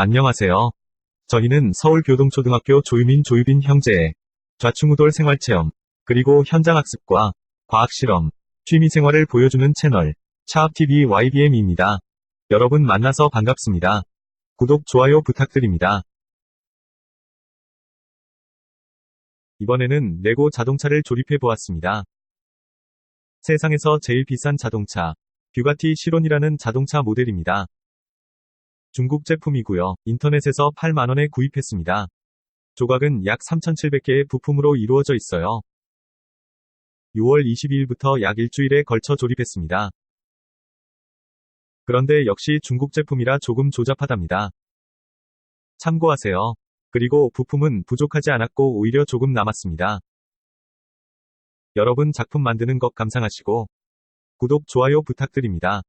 안녕하세요. 저희는 서울교동초등학교 조유민 조유빈 형제의 좌충우돌 생활체험, 그리고 현장학습과 과학실험, 취미생활을 보여주는 채널, 차업TV YBM입니다. 여러분 만나서 반갑습니다. 구독, 좋아요 부탁드립니다. 이번에는 레고 자동차를 조립해 보았습니다. 세상에서 제일 비싼 자동차, 뷰가티 시론이라는 자동차 모델입니다. 중국 제품이고요. 인터넷에서 8만원에 구입했습니다. 조각은 약 3,700개의 부품으로 이루어져 있어요. 6월 22일부터 약 일주일에 걸쳐 조립했습니다. 그런데 역시 중국 제품이라 조금 조잡하답니다. 참고하세요. 그리고 부품은 부족하지 않았고 오히려 조금 남았습니다. 여러분 작품 만드는 것 감상하시고 구독, 좋아요 부탁드립니다.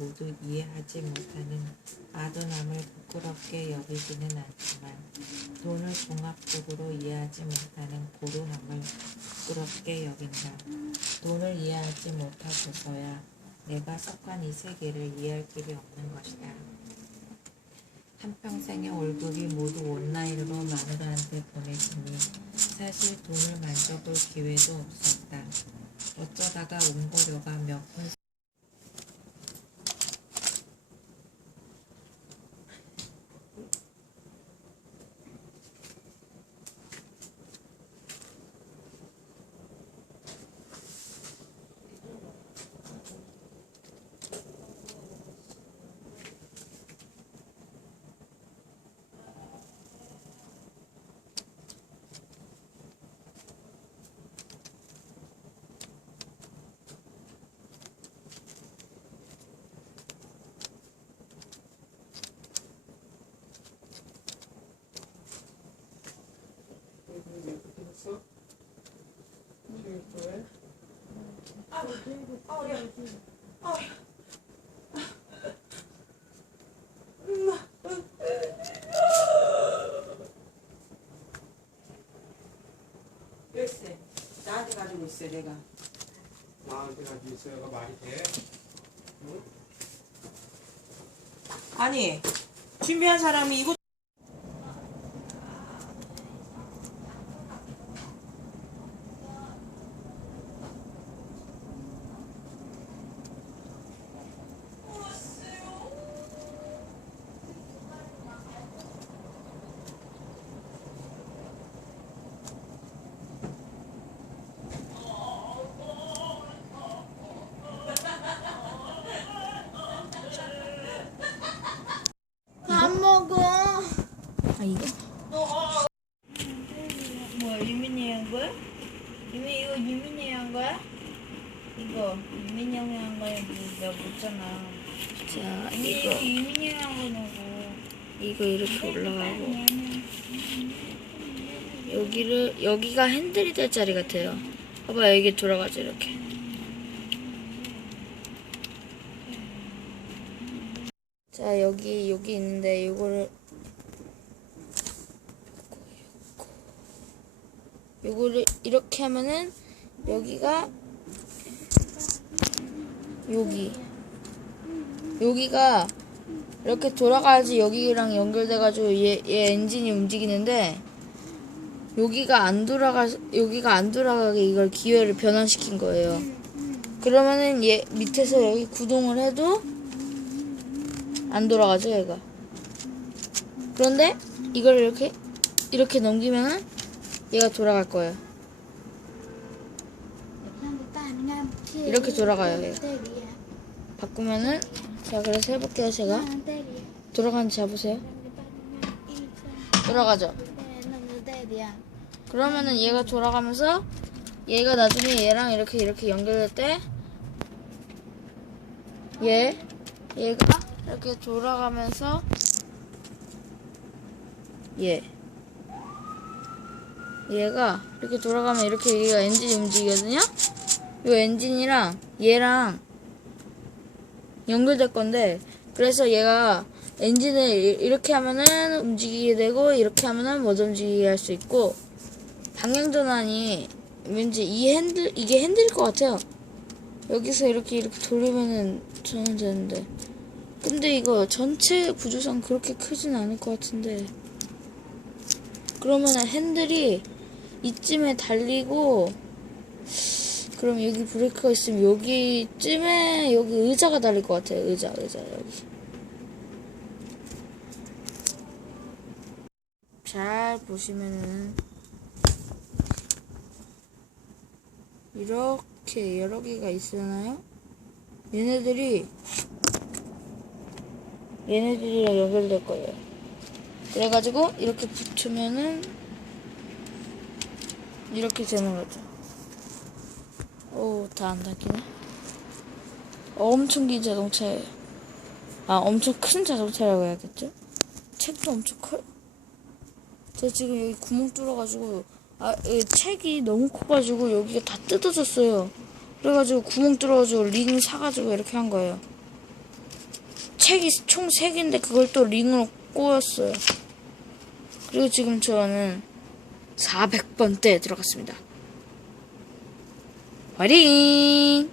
모두 이해하지 못하는 아둔함을 부끄럽게 여기지는 않지만 돈을 종합적으로 이해하지 못하는 고루함을 부끄럽게 여긴다. 돈을 이해하지 못하고서야 내가 속한 이 세계를 이해할 길이 없는 것이다. 한평생의 월급이 모두 온라인으로 마누라한테 보내주니 사실 돈을 만져볼 기회도 없었다. 어쩌다가 옹거료가 몇 푼 글쎄, 나한테 가지고 있어, 내가. 나한테 가지고 있어요가 말이 돼? 아니, 준비한 사람이 이거 안 먹어. 아 이거? 뭐야 유민이 한 거야? 유민 이거 유민이 한 거야? 이거 유민이 형이 한 거야? 뭐 내가 묻잖아. 자 이거 이거 유민이 형한 거냐고. 이거 이렇게 올라가고 여기를 여기가 핸들이 될 자리 같아요. 봐봐 여기 돌아가죠 이렇게. 자 여기 여기 있는데 이거를 요거를 이렇게 하면은 여기가 여기 여기가 이렇게 돌아가야지 여기랑 연결돼가지고 얘, 얘 엔진이 움직이는데 여기가 안 돌아가 여기가 안 돌아가게 이걸 기회를 변환시킨 거예요. 그러면은 얘 밑에서 여기 구동을 해도 안 돌아가죠 얘가. 그런데 이걸 이렇게 이렇게 넘기면은 얘가 돌아갈 거예요. 이렇게 돌아가요 얘. 바꾸면은 자 그래서 해볼게요 제가 돌아가는지 잡으세요. 돌아가죠. 그러면은 얘가 돌아가면서 얘가 나중에 얘랑 이렇게 이렇게 연결될 때 얘, 얘가 이렇게 돌아가면서 얘 얘가 이렇게 돌아가면 이렇게 얘가 엔진이 움직이거든요? 요 엔진이랑 얘랑 연결될 건데 그래서 얘가 엔진을 이- 이렇게 하면은 움직이게 되고 이렇게 하면은 못 움직이게 할 수 있고 방향 전환이 왠지 이 핸들 이게 핸들일 것 같아요. 여기서 이렇게 이렇게 돌리면은 전환되는데. 근데 이거 전체 구조상 그렇게 크진 않을 것 같은데. 그러면은 핸들이 이쯤에 달리고 그럼 여기 브레이크가 있으면 여기쯤에 여기 의자가 달릴 것 같아요 의자 의자 여기 잘 보시면은 이렇게 여러 개가 있잖아요. 얘네들이 얘네들이랑 연결될 거예요. 그래가지고 이렇게 붙으면은 이렇게 되는 거죠. 오, 다안 닫히네. 엄청 긴 자동차예요. 아, 엄청 큰 자동차라고 해야겠죠? 책도 엄청 커요. 제가 지금 여기 구멍 뚫어가지고 아, 이 책이 너무 커가지고 여기가 다 뜯어졌어요. 그래가지고 구멍 뚫어가지고 링 사가지고 이렇게 한 거예요. 책이 총 3개인데 그걸 또 링으로 꼬였어요. 그리고 지금 저는 400번대에 들어갔습니다. 화이팅!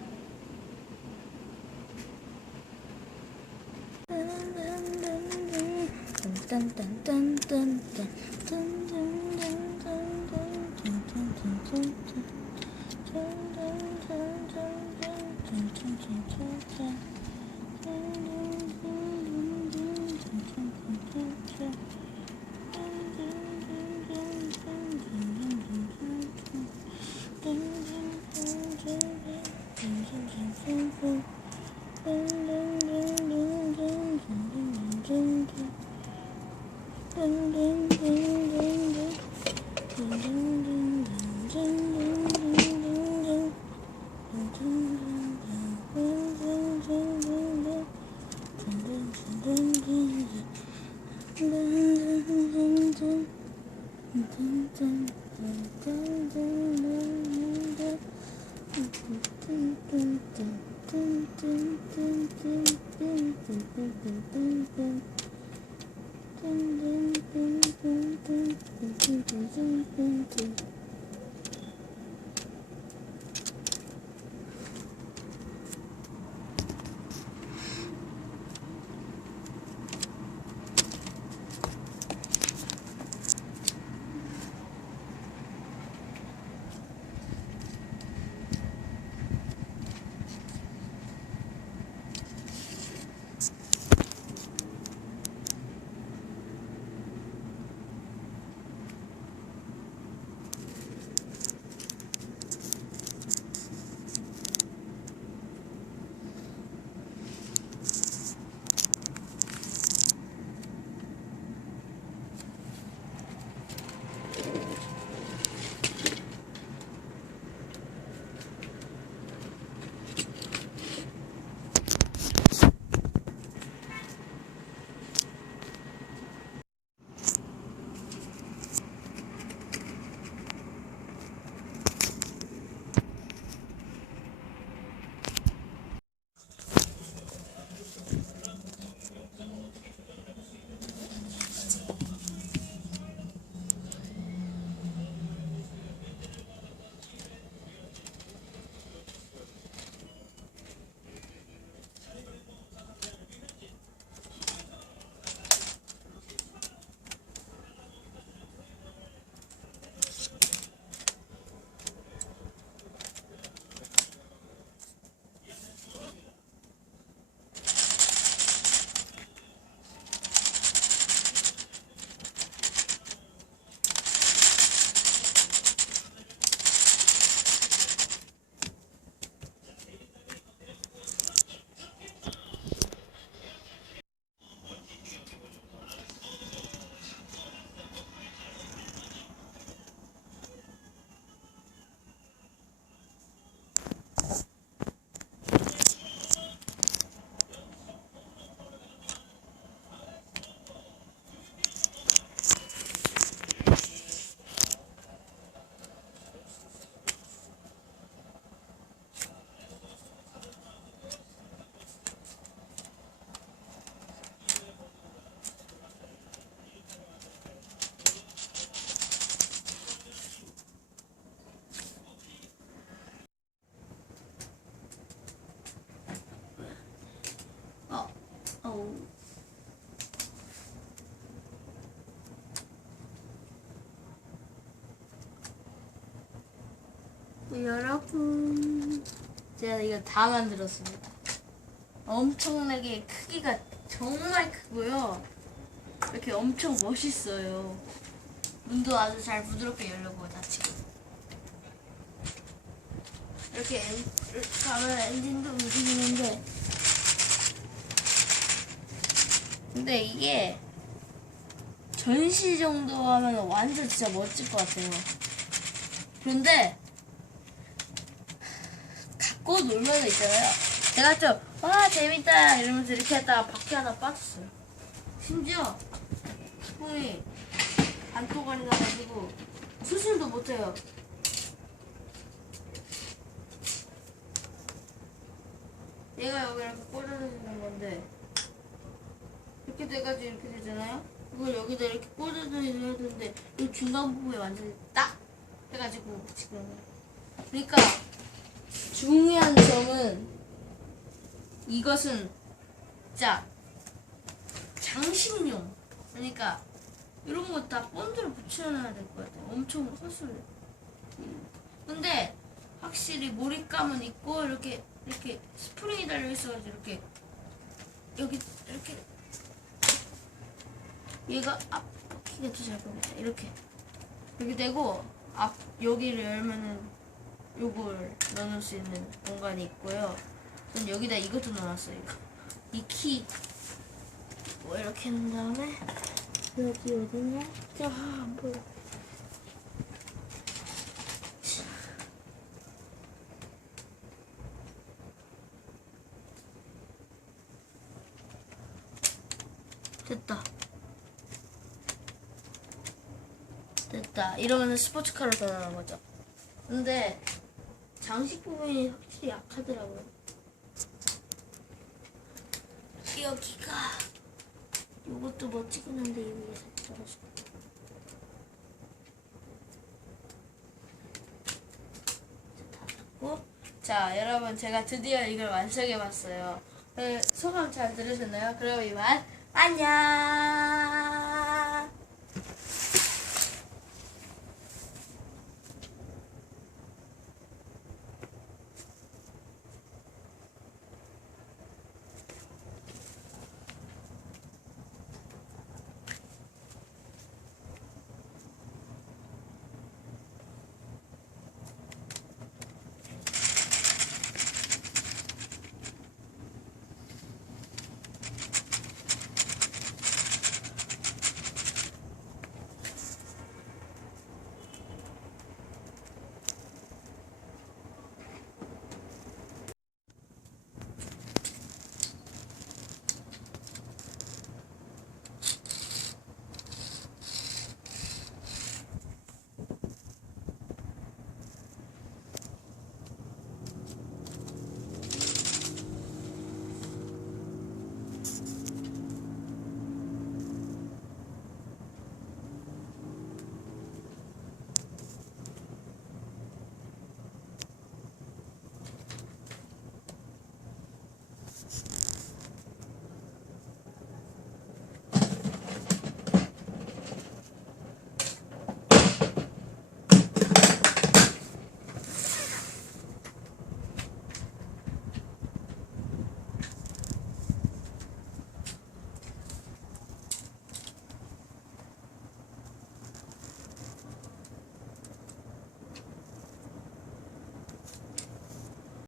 여러분, 제가 이거 다 만들었습니다. 엄청나게 크기가 정말 크고요. 이렇게 엄청 멋있어요. 문도 아주 잘 부드럽게 열리고 닫히고. 이렇게 가면 엔진도 움직이는데 근데 이게 전시 정도 하면 완전 진짜 멋질 것 같아요. 그런데 갖고 놀면 있잖아요. 제가 좀 와 재밌다 이러면서 이렇게 했다가 바퀴 하나 빠졌어요. 심지어 스푼이 반토가리 나가지고 수술도 못해요. 얘가 여기 이렇게 꽂아주는 건데 이렇게 돼가지고 이렇게 되잖아요. 이걸 여기다 이렇게 꽂아줘야 되는데 이 중간 부분에 완전히 딱 해가지고 지금 그러니까 중요한 점은 이것은 자 장식용. 그러니까 이런 거 다 본드를 붙여놔야 될 것 같아요. 엄청 헛소리. 근데 확실히 몰입감은 있고 이렇게 이렇게 스프링이 달려 있어가지고 이렇게 여기 이렇게 얘가 앞 키가 더잘 보겠다. 이렇게 이렇게 되고 앞 여기를 열면은 요걸 넣을 수 있는 공간이 있고요. 전 여기다 이것도 넣어놨어요. 이거. 이 키. 뭐 이렇게 놓은 다음에 여기 어디냐? 자, 안 보여. 됐다. 됐다. 이러면 스포츠카로 변하는 거죠. 근데 장식 부분이 확실히 약하더라고요. 여기가 이것도 멋지긴 한데 이 위에서 떨어져. 고 자, 여러분 제가 드디어 이걸 완성해봤어요. 네, 소감 잘 들으셨나요? 그럼 이만 안녕.